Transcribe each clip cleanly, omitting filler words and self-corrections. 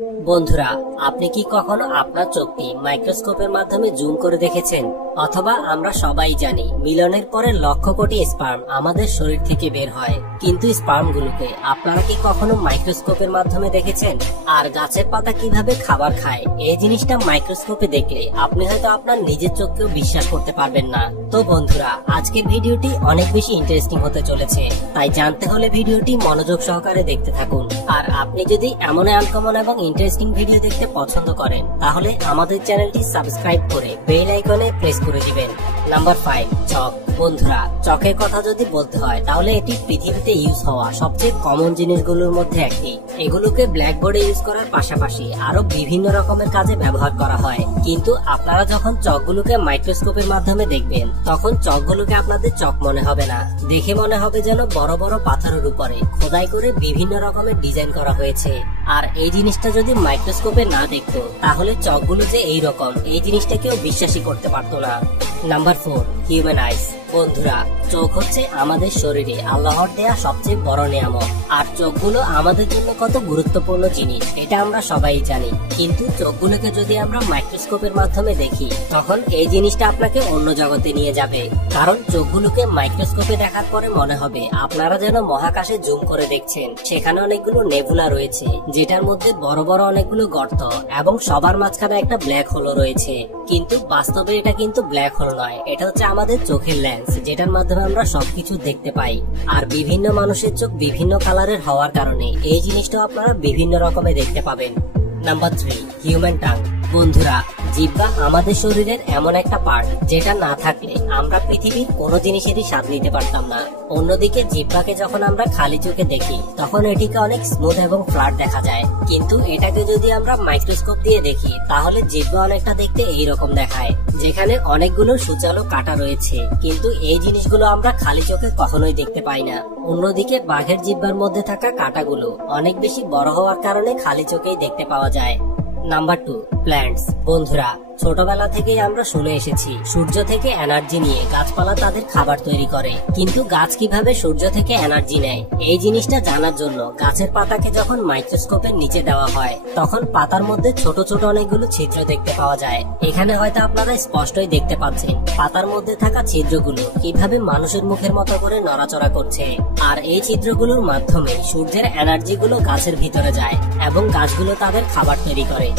বন্ধুরা, আপনি কি কখনো আপনার চোখটি মাইক্রোস্কোপের মাধ্যমে জুম করে দেখেছেন? অথবা আমরা সবাই জানি মিলনের পরে লক্ষ কোটি স্পার্ম আমাদের শরীর থেকে বের হয়, কিন্তু স্পার্মগুলোকে আপনারা কি কখনো মাইক্রোস্কোপের মাধ্যমে দেখেছেন? আর গাছের পাতা কিভাবে খাবার খায়, এই জিনিসটা মাইক্রোস্কোপে দেখলে আপনি হয়তো আপনার নিজের চোখকেও বিশ্বাস করতে পারবেন না। তো বন্ধুরা, আজকের ভিডিওটি অনেক বেশি ইন্টারেস্টিং হতে চলেছে, তাই জানতে হলে ভিডিওটি মনোযোগ সহকারে দেখতে থাকুন। আর আপনি যদি এমন আনকমন এবং ইন্টারেস্টিং ভিডিও দেখতে পছন্দ করেন, তাহলে আমাদের চ্যানেলটি সাবস্ক্রাইব করে বেল আইকনে প্রেস করে দিবেন। নাম্বার 5, চক। বন্ধুরা, চকের কথা যদি বলতে হয় তাহলে এটি পৃথিবীতে ইউজ হওয়া সবচেয়ে কমন জিনিসগুলোর মধ্যে একটি। এগুলোকে ব্ল্যাকবোর্ডে ইউজ করার পাশাপাশি আরো বিভিন্ন রকমের কাজে ব্যবহার করা হয়। কিন্তু আপনারা যখন চকগুলোকে মাইক্রোস্কোপের মাধ্যমে দেখবেন, তখন চকগুলোকে আপনাদের চক মনে হবে না। দেখে মনে হবে যেন বড় বড় পাথরের উপরে খোদাই করে বিভিন্ন রকমের ডিজাইন করা হয়েছে। আর এই জিনিসটা যদি মাইক্রোস্কোপে না দেখতো, তাহলে চকগুলো যে এইরকম, এই জিনিসটা কেউ বিশ্বাসই করতে পারতো না। নাম্বার 4, হিউম্যান আইস। বন্ধুরা, চোখ হচ্ছে আমাদের শরীরে আল্লাহর দেয়া সবচেয়ে বড় নিয়ামত। আর চোখগুলো আমাদের জন্য কত গুরুত্বপূর্ণ জিনিস, এটা আমরা সবাই জানি। কিন্তু চোখগুলোকে যদি আমরা মাইক্রোস্কোপের মাধ্যমে দেখি, তখন এই জিনিসটা আপনাকে অন্য জগতে নিয়ে যাবে। কারণ চোখগুলোকে মাইক্রোস্কোপে দেখার পরে মনে হবে আপনারা যেন মহাকাশে জুম করে দেখছেন। সেখানে অনেকগুলো নেবুলা রয়েছে, যেটার মধ্যে বড় বড় অনেকগুলো গর্ত, এবং সবার মাঝখানে একটা ব্ল্যাক হোলও রয়েছে। কিন্তু বাস্তবে এটা কিন্তু ব্ল্যাক হোল নয়, এটা হচ্ছে আমাদের চোখের লেন্স, যেটার মাধ্যমে আমরা সবকিছু দেখতে পাই। আর বিভিন্ন মানুষের চোখ বিভিন্ন কালারের হওয়ার কারণে এই জিনিসটা আপনারা বিভিন্ন রকমের দেখতে পাবেন। Number 3, human tongue. বন্ধুরা, জিহ্বা আমাদের শরীরের এমন একটা পার্ট, যেটা না থাকলে আমরা পৃথিবীর কোনো জিনিসেরই স্বাদ নিতে পারতাম না। অন্যদিকে জিহ্বাকে যখন আমরা খালি চোখে দেখি, তখন এটিকে অনেক স্মুথ এবং ফ্ল্যাট দেখা যায়। কিন্তু এটাকে যদি আমরা মাইক্রোস্কোপ দিয়ে দেখি, তাহলে জিহ্বা অনেকটা দেখতে এইরকম দেখায়, যেখানে অনেকগুলো সূচালো কাঁটা রয়েছে। কিন্তু এই জিনিসগুলো আমরা খালি চোখে কখনোই দেখতে পাই না। অন্যদিকে বাঘের জিহ্বার মধ্যে থাকা কাঁটাগুলো অনেক বেশি বড় হওয়ার কারণে খালি চোখেই দেখতে পাওয়া যায়। Number 2, plants. বন্ধুরা, ছোটবেলা থেকেই আমরা শুনে এসেছি সূর্য থেকে এনার্জি নিয়ে গাছপালা তাদের খাবার তৈরি করে। কিন্তু গাছ কিভাবে সূর্য থেকে এনার্জি নেয়, এই জিনিসটা জানার জন্য গাছের পাতাকে যখন মাইক্রোস্কোপের নিচে দেওয়া হয়, তখন পাতার মধ্যে ছোট ছোট অনেকগুলো ছিদ্র দেখতে পাওয়া যায়। এখানে হয়তো আপনারা স্পষ্টই দেখতে পাচ্ছেন পাতার মধ্যে থাকা ছিদ্রগুলো কিভাবে মানুষের মুখের মতো করে নড়াচড়া করছে। আর এই ছিদ্রগুলোর মাধ্যমে সূর্যের এনার্জি গুলো গাছের ভিতরে যায় এবং গাছগুলো তাদের খাবার তৈরি করে।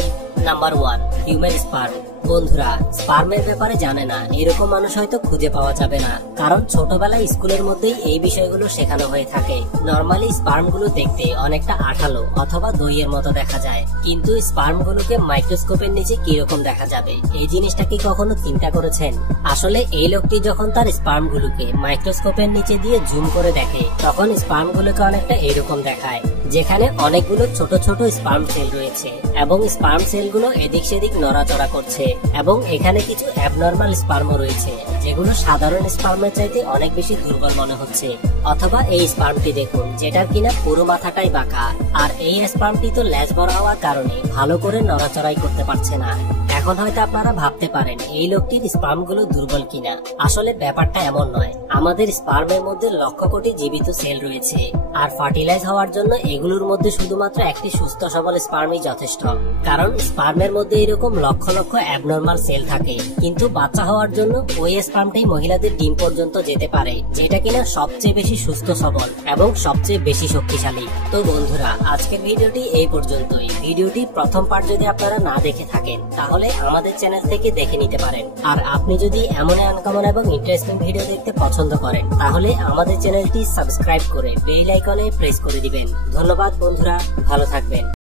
Number 1, human sperm. বন্ধুরা, স্পার্মের ব্যাপারে জানে না এরকম মানুষ হয়তো খুঁজে পাওয়া যাবে না, কারণ ছোটবেলায় স্কুলের মধ্যেই এই বিষয়গুলো শেখানো হয়ে থাকে। নরমালি স্পার্ম গুলো দেখতে অনেকটা আঠালো অথবা দইয়ের মতো দেখা যায়, কিন্তু স্পার্ম গুলোকে মাইক্রোস্কোপের নিচে কিরকম দেখা যাবে, এই জিনিসটা কি কখনো চিন্তা করেছেন? আসলে এই লোকটি যখন তার স্পার্ম গুলোকে মাইক্রোস্কোপের নিচে দিয়ে জুম করে দেখে, তখন স্পার্ম গুলোকে অনেকটা এরকম দেখায়, যেখানে অনেকগুলো ছোট ছোট স্পার্ম সেল রয়েছে এবং স্পার্ম সেলগুলো এদিক সেদিক নড়াচড়া করছে। এবং এখানে কিছু অ্যাবনর্মাল স্পার্মও রয়েছে, যেগুলো সাধারণ স্পার্মের চাইতে অনেক বেশি দুর্বল মনে হচ্ছে। অথবা এই স্পার্মটি দেখুন, যেটার কিনা পুরো মাথাটাই বাঁকা। আর এই স্পার্মটি তো লেজ বড় হওয়ার কারণে ভালো করে নড়াচড়াই করতে পারছে না। এখন হয়তো আপনারা ভাবতে পারেন এই লোকটির স্পার্ম গুলো দুর্বল কিনা। আসলে ব্যাপারটা এমন নয়। আমাদের স্পার্মের মধ্যে লক্ষ কোটি জীবিত সেল রয়েছে, আর ফার্টিলাইজ হওয়ার জন্য এগুলোর মধ্যে শুধুমাত্র একটি সুস্থ সবল স্পার্মই যথেষ্ট। কারণ স্পার্মের মধ্যে এরকম লক্ষ লক্ষ অ্যাবনর্মাল সেল থাকে, কিন্তু বাচ্চা হওয়ার জন্য ওই স্পার্মটাই মহিলাদের ডিম পর্যন্ত যেতে পারে, যেটা কিনা সবচেয়ে বেশি সুস্থ সবল এবং সবচেয়ে বেশি শক্তিশালী। তো বন্ধুরা, আজকের ভিডিওটি এই পর্যন্তই। ভিডিওটি প্রথম পার্ট যদি আপনারা না দেখে থাকেন, তাহলে আমাদের চ্যানেল থেকে দেখে নিতে পারেন। আর আপনি যদি এমন আনকমন এবং ইন্টারেস্টিং ভিডিও দেখতে পছন্দ করেন, তাহলে আমাদের চ্যানেলটি সাবস্ক্রাইব করে বেল আইকনে প্রেস করে দিবেন। ধন্যবাদ বন্ধুরা, ভালো থাকবেন।